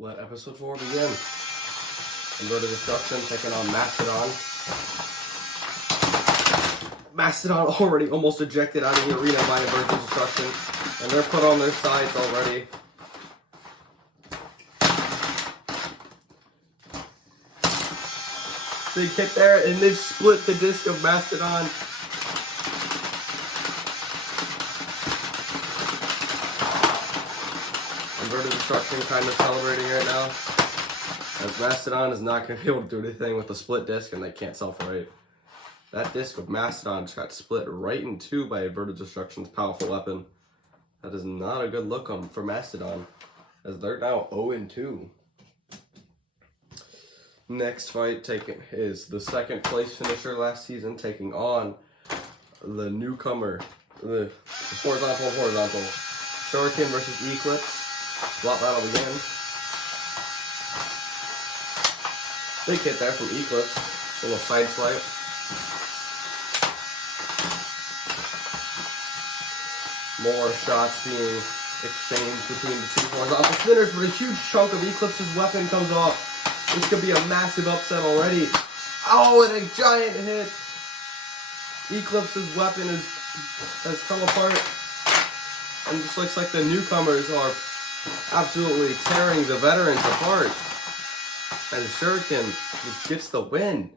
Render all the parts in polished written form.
Let episode 4 begin. Inverted Destruction taking on Mastodon. Mastodon already almost ejected out of the arena by Inverted Destruction, and they're put on their sides already. Big hit there, and they've split the disc of Mastodon. Inverted Destruction kind of celebrating right now, as Mastodon is not going to be able to do anything with the split disc, and they can't self-right. That disc of Mastodon just got split right in two by Inverted Destruction's powerful weapon. That is not a good look for Mastodon, as they're now 0-2. Next fight is the second place finisher last season taking on the newcomer, the horizontal. Shuriken versus Eclipse. Block battle begin. Big hit there from Eclipse. A little side swipe. More shots being exchanged between the two horizontal spinners, but a huge chunk of Eclipse's weapon comes off. This could be a massive upset already. Oh, and a giant hit. Eclipse's weapon has come apart. And it just looks like the newcomers are absolutely tearing the veterans apart. And Shuriken just gets the win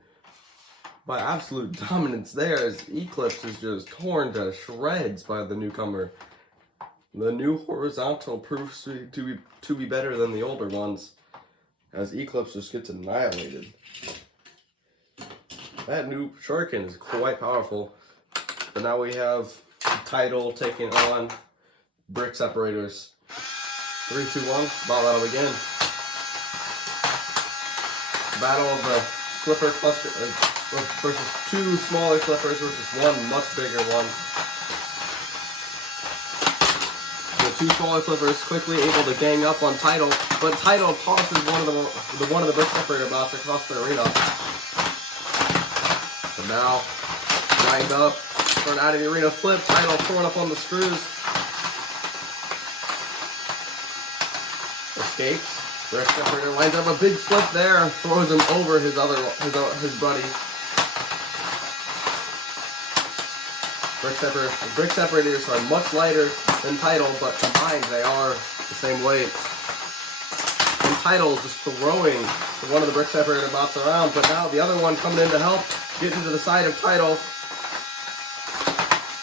by absolute dominance there, as Eclipse is just torn to shreds by the newcomer. The new horizontal proves to be better than the older ones, as Eclipse just gets annihilated. That new Shuriken is quite powerful. But now we have Tidal taking on Brick Separators. 3, 2, 1, battle begin. Battle of the Clipper cluster versus two smaller Clippers versus one much bigger one. The two smaller Clippers quickly able to gang up on Tidal, but Tidal tosses one of the Brick Separator bots across the arena. So now, lined up for an out of the arena flip. Tidal throwing up on the screws. Escapes. Brick Separator lines up a big flip there and throws him over his buddy. Brick Separators are much lighter than Tidal, but combined they are the same weight. And Tidal just throwing one of the Brick Separator bots around, but now the other one coming in to help, getting to the side of Tidal.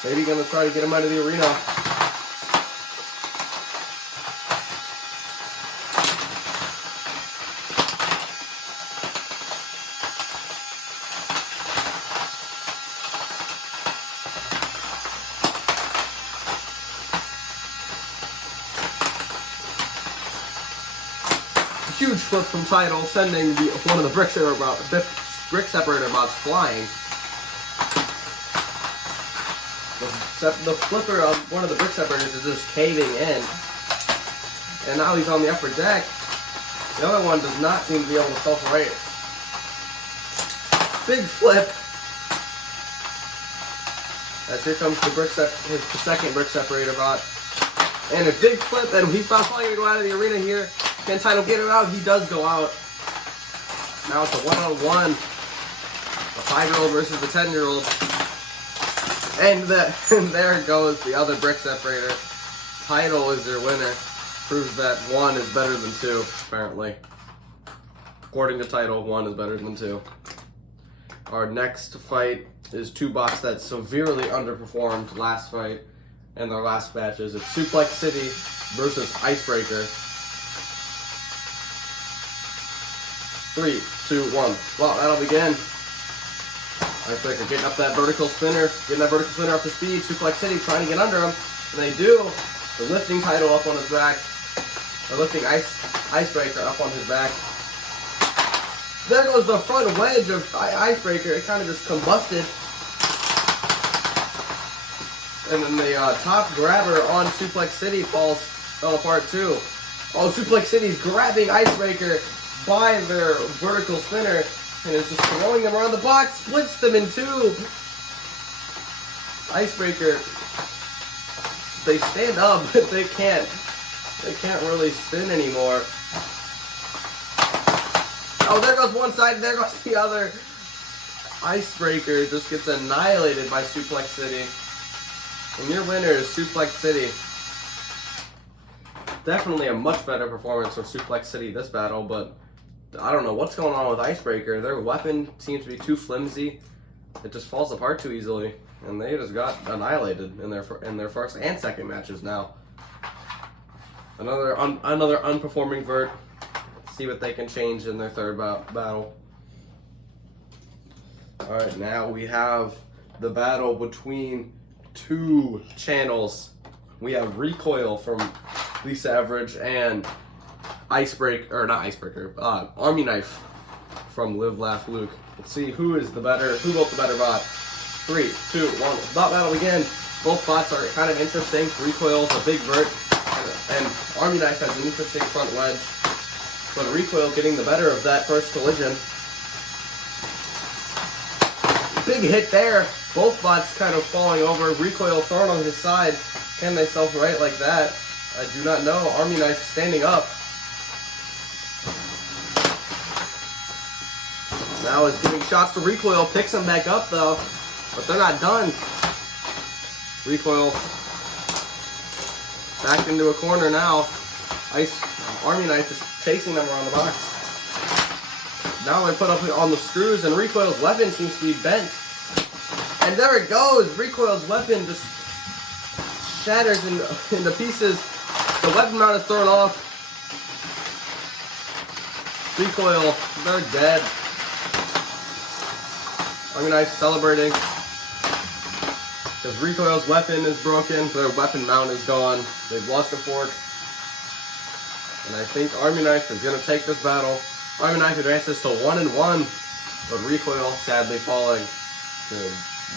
Maybe gonna try to get him out of the arena. Huge flip from Tidal, sending one of the Brick Separator bots flying. The flipper of one of the Brick Separators is just caving in. And now he's on the upper deck. The other one does not seem to be able to self-right. Big flip. As here comes his second Brick Separator bot. And a big flip, and he's not probably going to go out of the arena here. Can Tidal get him out? He does go out. Now it's a one-on-one. A 5-year-old versus the 10-year-old. And there goes the other Brick Separator. Tidal is their winner. Proves that 1 is better than 2, apparently. According to Tidal, 1 is better than 2. Our next fight is two bots that severely underperformed last fight and their last matches. It's Suplex City versus Icebreaker. 3, 2, 1. Well, that'll begin. Icebreaker getting up that vertical spinner, up to speed. Suplex City trying to get under him, and they do. They're lifting Tidal up on his back. They're lifting Icebreaker up on his back. There goes the front wedge of Icebreaker. It kind of just combusted. And then the top grabber on Suplex City fell apart too. Oh, Suplex City's grabbing Icebreaker by their vertical spinner and is just throwing them around the box, splits them in two. Icebreaker, they stand up, but they can't really spin anymore. Oh, there goes one side, there goes the other. Icebreaker just gets annihilated by Suplex City. And your winner is Suplex City. Definitely a much better performance from Suplex City this battle, but I don't know what's going on with Icebreaker. Their weapon seems to be too flimsy. It just falls apart too easily, and they just got annihilated in their first and second matches now. Another unperforming Vert. See what they can change in their third battle. All right, now we have the battle between two channels. We have Recoil from Lisa Average and Army Knife from Live Laugh Luke. Let's see who built the better bot. 3, 2, 1. Bot battle again. Both bots are kind of interesting. Recoil's a big vert, and Army Knife has an interesting front wedge. But Recoil getting the better of that first collision. Big hit there. Both bots kind of falling over. Recoil thrown on his side. Can they self-right like that? I do not know. Army Knife standing up. Now is giving shots to Recoil. Picks him back up though. But they're not done. Recoil back into a corner now. Army Knife is chasing them around the box. Now they put up on the screws, and Recoil's weapon seems to be bent. And there it goes. Recoil's weapon just shatters into pieces. The weapon mount is thrown off. Recoil, they're dead. Army Knife celebrating because Recoil's weapon is broken. Their weapon mount is gone. They've lost a fork. And I think Army Knife is going to take this battle. Army Knife advances to 1-1, but Recoil sadly falling to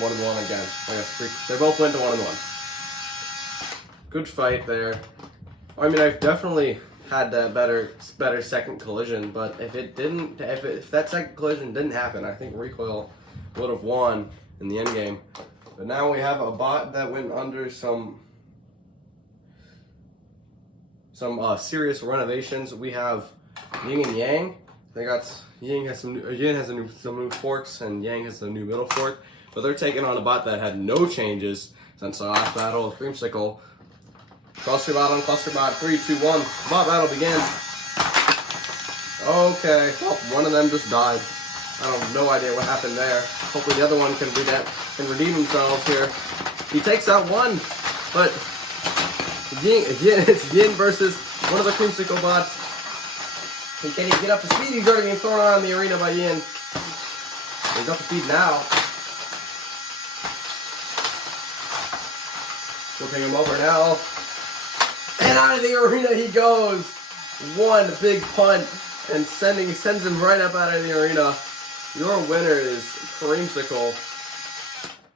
1-1 again. I guess they both went to 1-1. Good fight there. Army Knife definitely had that better second collision, but if that second collision didn't happen, I think Recoil would have won in the end game. But now we have a bot that went under some serious renovations. We have Yin and Yang. Yin has some new forks, and Yang has a new middle fork. But they're taking on a bot that had no changes since the last battle with Creamsicle. Cluster bot on cluster bot. 3, 2, 1. Bot battle began. Okay, well, one of them just died. I have no idea what happened there. Hopefully the other one can redeem themselves here. He takes out one, but it's Yin versus one of the Creamsicle bots. He can't even get up to speed. He's already being thrown around the arena by Yin. He's up to speed now. Flipping him over now. And out of the arena he goes. One big punt and sends him right up out of the arena. Your winner is Creamsicle.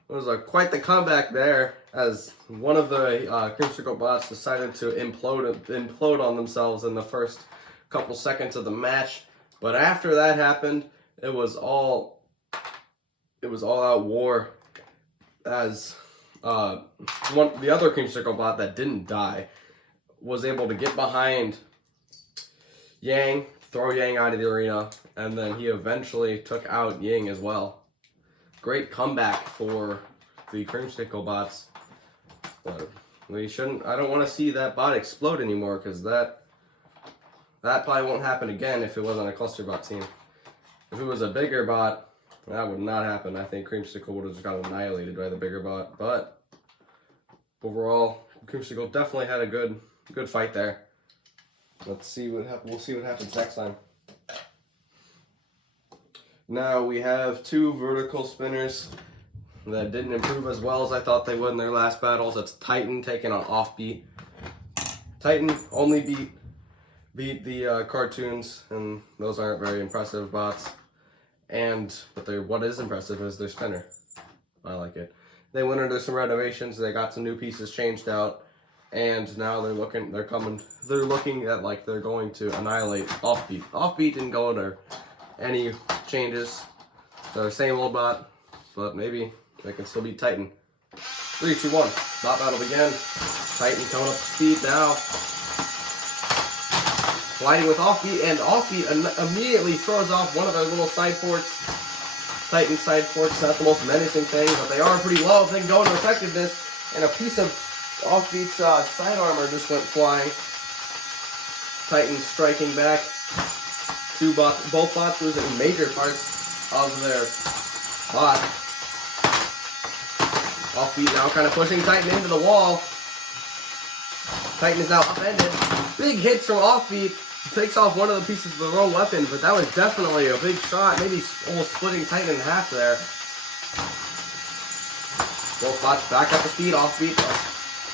It was quite the comeback there, as one of the Creamsicle bots decided to implode on themselves in the first couple seconds of the match. But after that happened, it was all out war, as the other Creamsicle bot that didn't die was able to get behind Yang, throw Yang out of the arena, and then he eventually took out Yang as well. Great comeback for the Creamsicle bots. But I don't want to see that bot explode anymore, because that probably won't happen again if it wasn't a cluster bot team. If it was a bigger bot, that would not happen. I think Creamsicle would have just got annihilated by the bigger bot. But overall, Creamsicle definitely had a good fight there. Let's see what happens. We'll see what happens next time. Now we have two vertical spinners that didn't improve as well as I thought they would in their last battles. That's Titan taking on Offbeat. Titan only beat the cartoons, and those aren't very impressive bots. But what is impressive is their spinner. I like it. They went under some renovations. They got some new pieces changed out. And now they're looking at like they're going to annihilate Offbeat. Offbeat didn't go under any changes. So same old bot, but maybe they can still beat Titan. 3, 2, 1. Bot battle begin. Titan coming up to speed now. Colliding with Offbeat, and Offbeat immediately throws off one of their little side forks. Titan side forks, not the most menacing thing, but they are pretty low if they can go into effectiveness. And a piece of Offbeat's side armor just went flying. Titan striking back. Both bots losing major parts of their bot. Offbeat now kind of pushing Titan into the wall. Titan is now upended. Big hits from Offbeat. Takes off one of the pieces of their own weapon, but that was definitely a big shot. Maybe almost splitting Titan in half there. Both bots back up to speed. Offbeat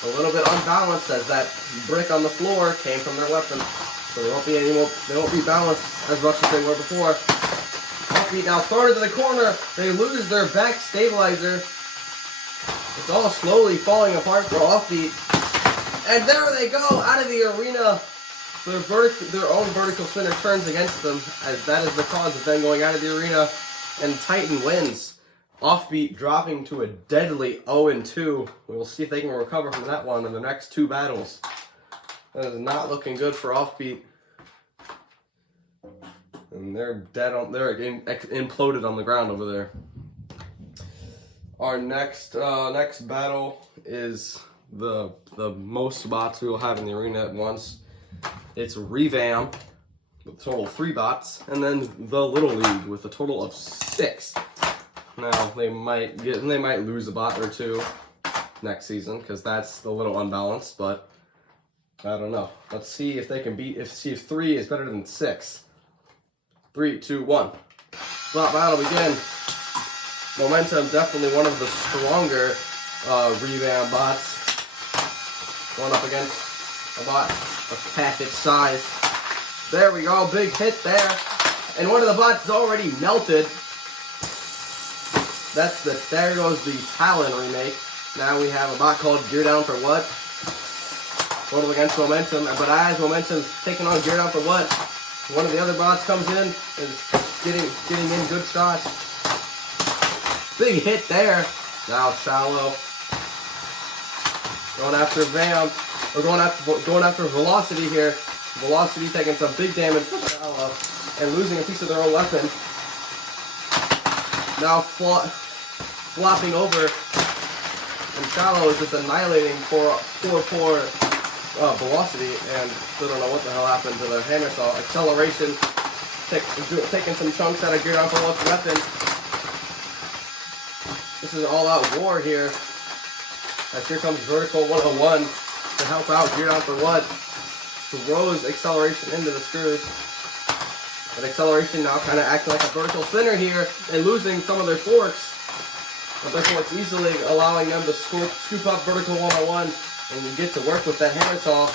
a little bit unbalanced as that brick on the floor came from their weapon. So they won't be balanced as much as they were before. Offbeat now thrown into the corner. They lose their back stabilizer. It's all slowly falling apart for Offbeat. And there they go, out of the arena. Their own vertical spinner turns against them, as that is the cause of them going out of the arena. And Titan wins. Offbeat dropping to a deadly 0-2. We will see if they can recover from that one in the next 2 battles. That is not looking good for Offbeat. And they're imploded on the ground over there. Our next battle is the most bots we will have in the arena at once. It's Revamp with a total of 3 bots, and then the Little League with a total of 6. Now they might lose a bot or 2 next season because that's a little unbalanced, but I don't know. Let's see if they can see if 3 is better than 6. 3, 2, 1. Bot battle begin. Momentum definitely one of the stronger Revamp bots. Going up against a bot of half its size. There we go, big hit there. And one of the bots is already melted. There goes the Talon remake. Now we have a bot called Gear Down for What? Total against Momentum, but as Momentum's taking on Gear Down for What, one of the other bots comes in and is getting in good shots. Big hit there. Now Shallow going after Vamp. We're going after Velocity here. Velocity taking some big damage from Shallow and losing a piece of their own weapon. Now flopping over, and Shallow is just annihilating poor Velocity, and still don't know what the hell happened to their hammer saw. Acceleration, taking some chunks out of Gear Down for What's weapon. This is an all-out war here. As here comes Vertical 101 to help out Gear Down for What. Throws Acceleration into the screws. But Acceleration now kind of acting like a vertical spinner here and losing some of their forks. But their forks easily allowing them to scoop up Vertical 101 and get to work with that hammer saw.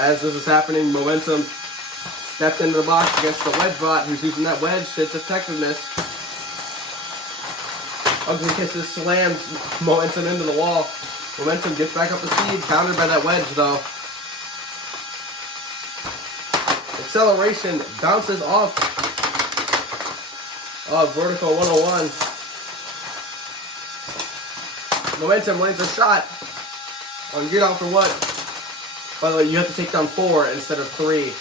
As this is happening, Momentum steps into the box against the wedge bot who's using that wedge to its effectiveness. Ugly Kisses slams Momentum into the wall. Momentum gets back up to speed, countered by that wedge though. Acceleration bounces off of Vertical 101. Momentum lands a shot on Gear Down for What. By the way, you have to take down 4 instead of 3.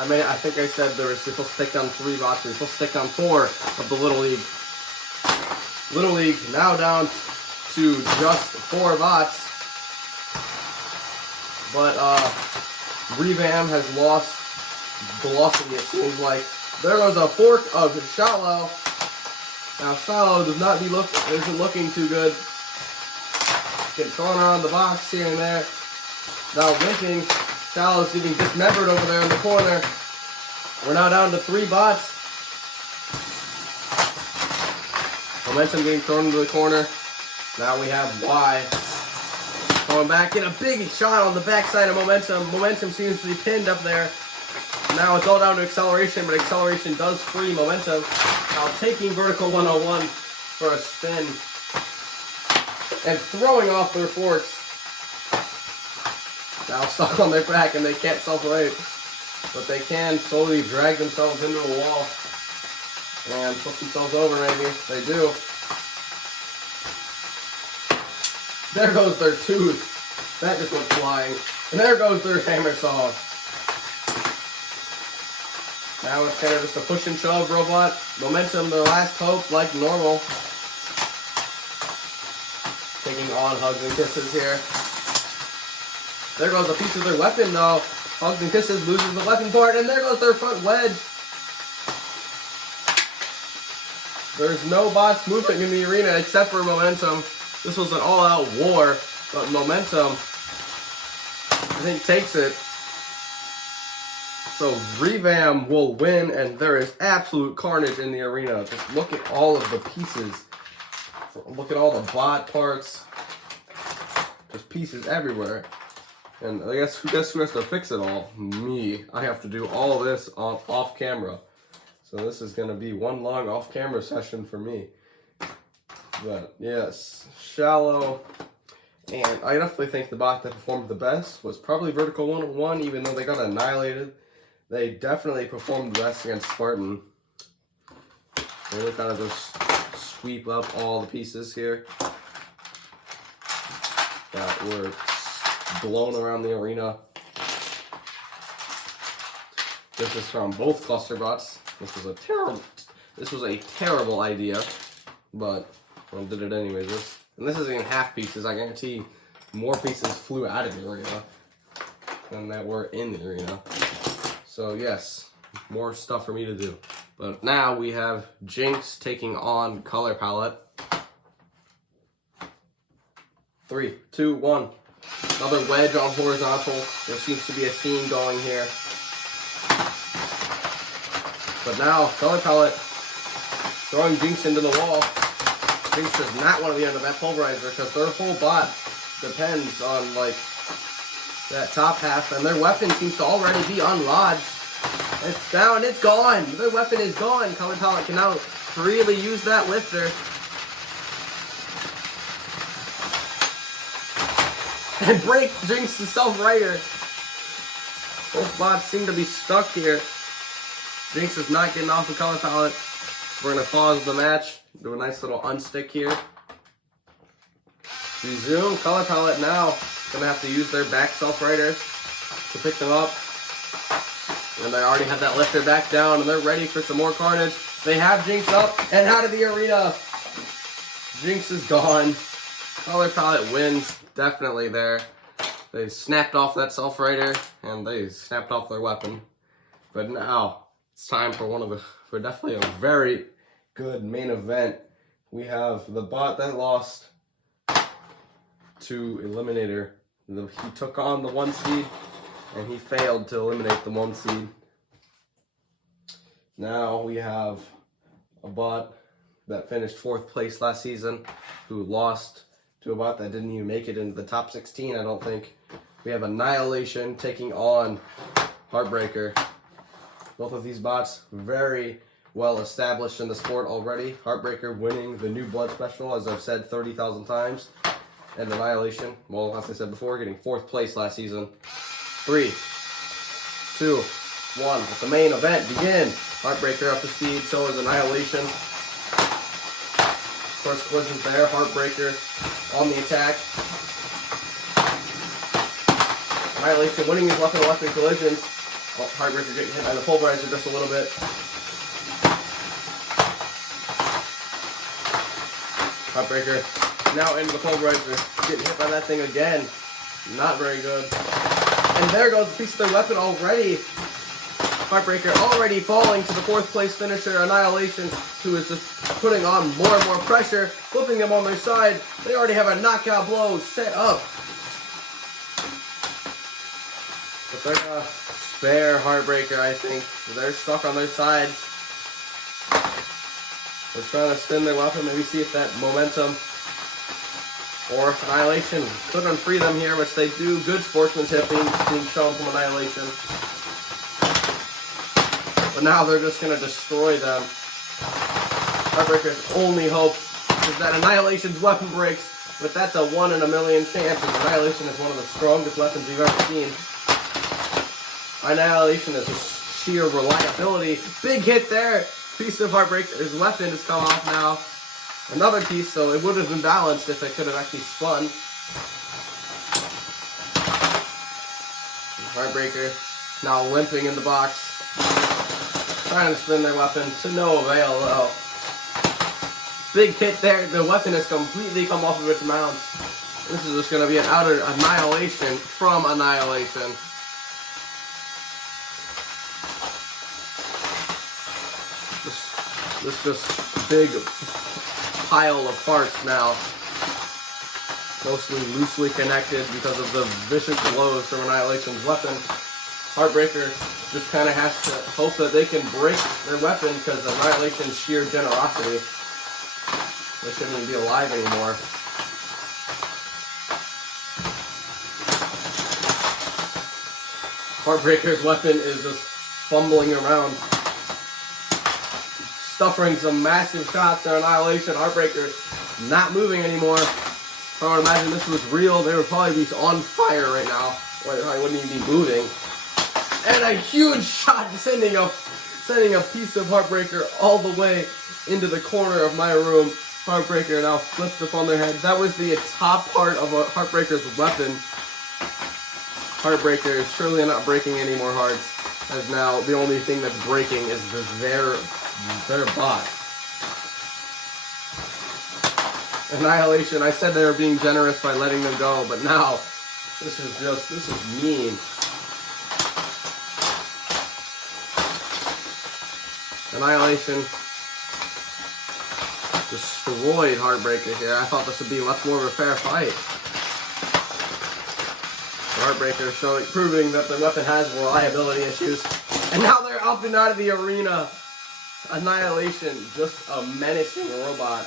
I think I said you're supposed to take down 3 bots. You're supposed to take down 4 of the Little League. Little League now down to just 4 bots. But Revamp has lost Velocity, it seems like. There goes a fork of Shallow. Now Shallow isn't looking too good. Getting thrown around the box here and there. Now limping. Shallow's getting dismembered over there in the corner. We're now down to 3 bots. Momentum getting thrown into the corner. Now we have Y going back in a big shot on the backside of Momentum. Momentum seems to be pinned up there. Now it's all down to Acceleration, but Acceleration does free Momentum. Now taking Vertical 101 for a spin and throwing off their forks. Now stuck on their back and they can't self-right, but they can slowly drag themselves into the wall and flip themselves over maybe. They do. There goes their tooth. That just went flying. And there goes their hammer saw. Now it's kind of just a push and shove robot. Momentum, their last hope, like normal. Taking on Hugs and Kisses here. There goes a piece of their weapon though. Hugs and Kisses loses the weapon part, and there goes their front wedge. There's no bots moving in the arena except for Momentum. This was an all-out war, but Momentum, I think, takes it. So Revam will win, and there is absolute carnage in the arena. Just look at all of the pieces. Look at all the bot parts. Just pieces everywhere. And I guess who has to fix it all? Me. I have to do all this off camera. So this is going to be one long off-camera session for me. But yes, Shallow. And I definitely think the bot that performed the best was probably Vertical 101, even though they got annihilated. They definitely performed the best against Spartan. They really kind of just sweep up all the pieces here that were blown around the arena. This is from both cluster bots. This was a terrible idea, but I did it anyways. And this isn't even half pieces. I guarantee more pieces flew out of the arena than that were in the arena. So yes, more stuff for me to do. But now we have Jinx taking on Color Palette. 3, 2, 1. Another wedge on horizontal. There seems to be a theme going here. But now, Color Palette throwing Jinx into the wall. Jinx does not want to be under that pulverizer because their whole bot depends on, like, that top half. And their weapon seems to already be unlodged. It's down, it's gone. Their weapon is gone. Color Palette can now freely use that lifter. And break Jinx's self-rider. Both bots seem to be stuck here. Jinx is not getting off the Color Palette. We're going to pause the match. Do a nice little unstick here. Resume. Color Palette now going to have to use their back self-rider to pick them up. And they already have that lifter back down, and they're ready for some more carnage. They have Jinx up and out of the arena. Jinx is gone. Color Palette wins. Definitely there. They snapped off that self-rider, and they snapped off their weapon. But now, it's time for definitely a very good main event. We have the bot that lost to Eliminator. He took on the 1 seed, and he failed to eliminate the 1 seed. Now we have a bot that finished 4th place last season, who lost to a bot that didn't even make it into the top 16, I don't think. We have Annihilation taking on Heartbreaker. Both of these bots very well established in the sport already. Heartbreaker winning the new blood special, as I've said 30,000 times. And Annihilation, well, as I said before, getting 4th place last season. 3, 2, 1. Let the main event begin. Heartbreaker up to speed, so is Annihilation. First collisions there, Heartbreaker on the attack. Annihilation winning his weapon-to-weapon collisions. Oh, Heartbreaker getting hit by the pulverizer just a little bit. Heartbreaker now into the pulverizer. Getting hit by that thing again. Not very good. And there goes a piece of their weapon already. Heartbreaker already falling to the 4th place finisher, Annihilation, who is just putting on more and more pressure, flipping them on their side. They already have a knockout blow set up. But they're gonna spare Heartbreaker, I think. They're stuck on their sides. They're trying to spin their weapon, maybe see if that Momentum or Annihilation could unfree them here, which they do. Good sportsmanship being shown from Annihilation. But now they're just going to destroy them. Heartbreaker's only hope is that Annihilation's weapon breaks, but that's a 1 in a million chance, and Annihilation is one of the strongest weapons we've ever seen. Annihilation is just sheer reliability. Big hit there. Piece of Heartbreaker's weapon has come off now. Another piece, so it would have been balanced if it could have actually spun. Heartbreaker now limping in the box, trying to spin their weapon to no avail though. Big hit there. The weapon has completely come off of its mount. This is just going to be an utter annihilation from Annihilation. This just big pile of parts now. Mostly loosely connected because of the vicious blows from Annihilation's weapon. Heartbreaker just kind of has to hope that they can break their weapon because of Annihilation's sheer generosity. They shouldn't even be alive anymore. Heartbreaker's weapon is just fumbling around, suffering some massive shots to Annihilation. Heartbreaker not moving anymore. I would imagine this was real. They would probably be on fire right now. They probably wouldn't even be moving. And a huge shot sending a piece of Heartbreaker all the way into the corner of my room. Heartbreaker now flipped upon their head. That was the top part of a Heartbreaker's weapon. Heartbreaker is surely not breaking any more hearts, as now the only thing that's breaking is their bot. Annihilation, I said they were being generous by letting them go, but now, this is mean. Annihilation destroyed Heartbreaker here. I thought this would be much more of a fair fight. Heartbreaker proving that their weapon has reliability issues. And now they're up and out of the arena. Annihilation, just a menacing robot.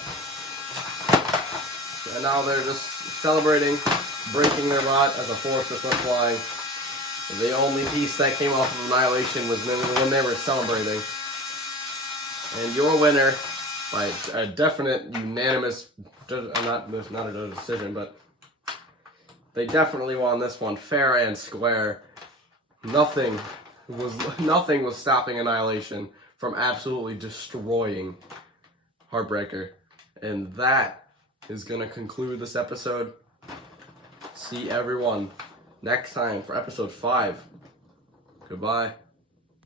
And now they're just celebrating, breaking their bot as a fourth just went flying. The only piece that came off of Annihilation was when they were celebrating. And your winner, by a definite unanimous, not a decision, but they definitely won this one, fair and square. Nothing was stopping Annihilation from absolutely destroying Heartbreaker. And that is going to conclude this episode. See everyone next time for episode 5. Goodbye.